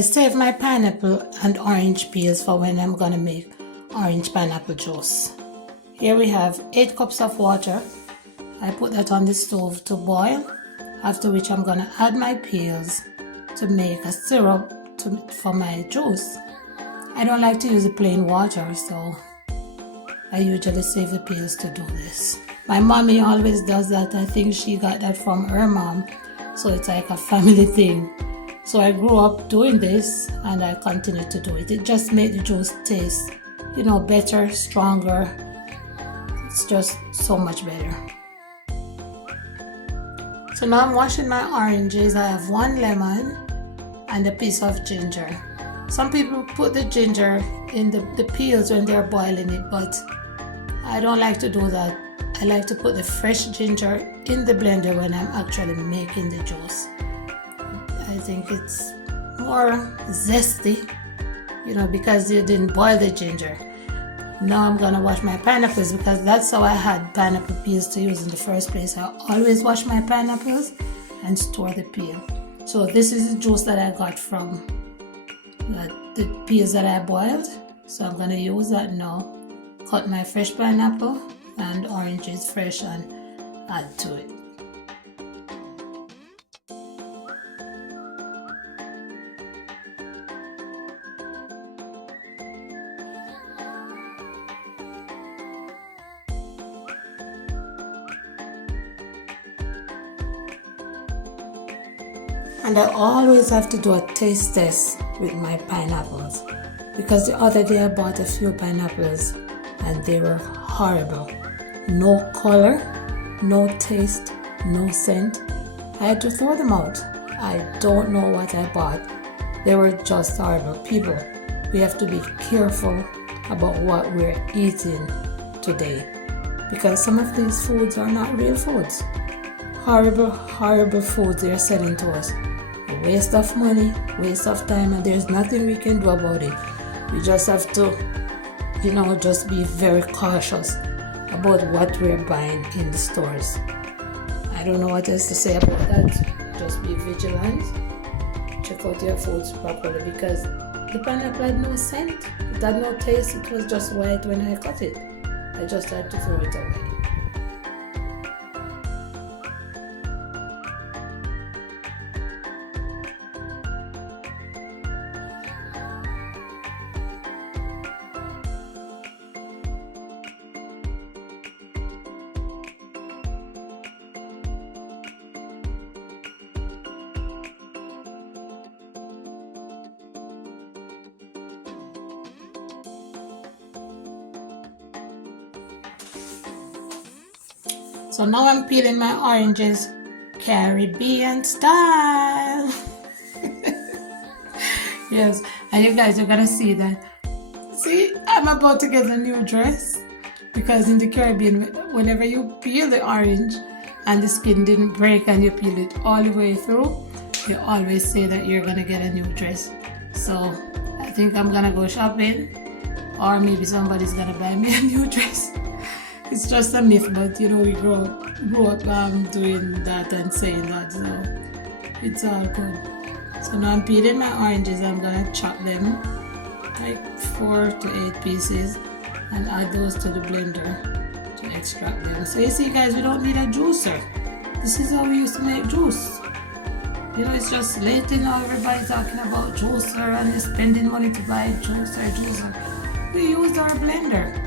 I save my pineapple and orange peels for when I'm gonna make orange pineapple juice. Here we have 8 cups of water. I put that on the stove to boil, after which I'm gonna add my peels to make a syrup for my juice. I don't like to use the plain water, so I usually save the peels to do this. My mommy always does that. I think she got that from her mom, so it's like a family thing. So I grew up doing this and I continue to do it. It just made the juice taste, better, stronger. It's just so much better. So now I'm washing my oranges. I have 1 lemon and a piece of ginger. Some people put the ginger in the peels when they're boiling it, but I don't like to do that. I like to put the fresh ginger in the blender when I'm actually making the juice. I think it's more zesty, because you didn't boil the ginger. Now I'm gonna wash my pineapples because that's how I had pineapple peels to use in the first place. I always wash my pineapples and store the peel. So this is the juice that I got from the peels that I boiled. So I'm gonna use that now. Cut my fresh pineapple and oranges fresh and add to it. And I always have to do a taste test with my pineapples, because the other day I bought a few pineapples and they were horrible. No color, no taste, no scent. I had to throw them out. I don't know what I bought. They were just horrible. People, we have to be careful about what we're eating today, because some of these foods are not real foods. Horrible, horrible foods they're selling to us. A waste of money, waste of time, and there's nothing we can do about it. We just have to, just be very cautious about what we're buying in the stores. I don't know what else to say about that. Just be vigilant. Check out your foods properly, because the pineapple had no scent. It had no taste. It was just white when I cut it. I just had to throw it away. So now I'm peeling my oranges Caribbean style. Yes, and you guys are gonna see that. See, I'm about to get a new dress, because in the Caribbean, whenever you peel the orange and the skin didn't break and you peel it all the way through, they always say that you're gonna get a new dress. So I think I'm gonna go shopping, or maybe somebody's gonna buy me a new dress. It's just a myth, but we grew up doing that and saying that, so it's all good. So now I'm peeling my oranges. I'm gonna chop them like 4 to 8 pieces and add those to the blender to extract them. So you see, guys, we don't need a juicer. This is how we used to make juice. It's just lately now everybody talking about juicer and they're spending money to buy juicer. We used our blender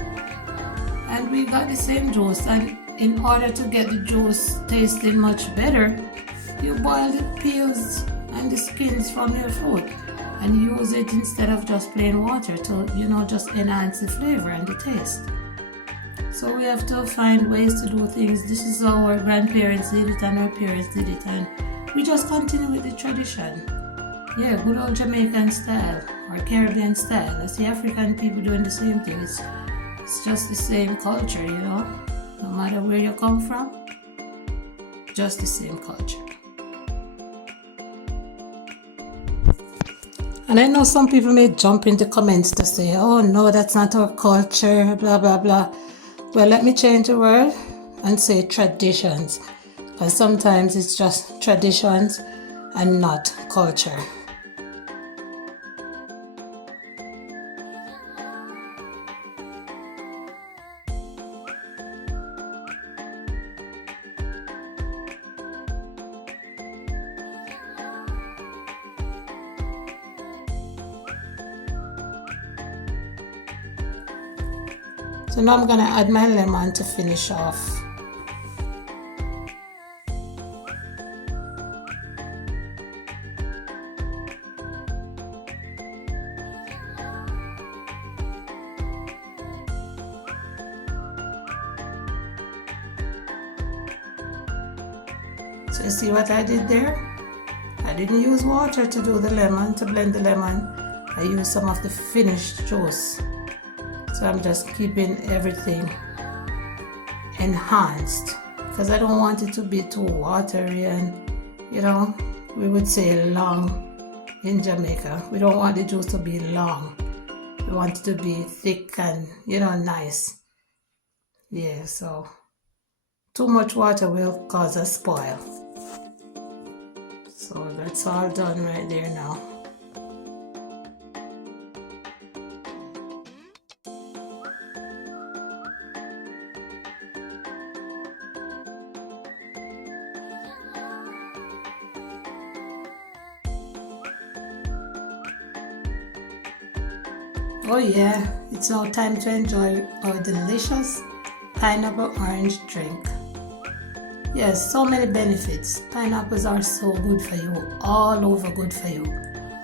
and we got the same juice. And in order to get the juice tasting much better, you boil the peels and the skins from your fruit and use it instead of just plain water to, just enhance the flavor and the taste. So we have to find ways to do things. This is how our grandparents did it and our parents did it, and we just continue with the tradition. Yeah, good old Jamaican style or Caribbean style. I see African people doing the same thing. It's just the same culture, no matter where you come from, just the same culture. And I know some people may jump into comments to say, oh no, that's not our culture, blah, blah, blah. Well, let me change the word and say traditions, because sometimes it's just traditions and not culture. So now I'm gonna add my lemon to finish off. So you see what I did there? I didn't use water to do the lemon, to blend the lemon. I used some of the finished juice. So I'm just keeping everything enhanced because I don't want it to be too watery and, you know, we would say long in Jamaica. We don't want the juice to be long. We want it to be thick and, you know, nice. Yeah, so too much water will cause a spoil. So that's all done right there now. Oh yeah, it's now time to enjoy our delicious pineapple orange drink. Yes, so many benefits. Pineapples are so good for you, all over good for you.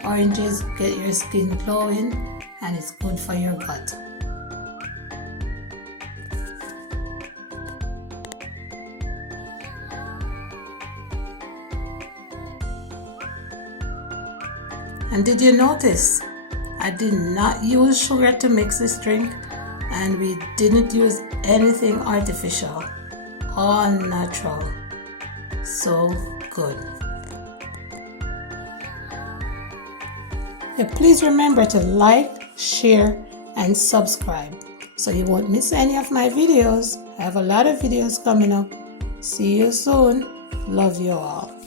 Oranges get your skin glowing and it's good for your gut. And did you notice? I did not use sugar to mix this drink and we didn't use anything artificial. All natural. So good. Yeah, please remember to like, share, and subscribe so you won't miss any of my videos. I have a lot of videos coming up. See you soon. Love you all.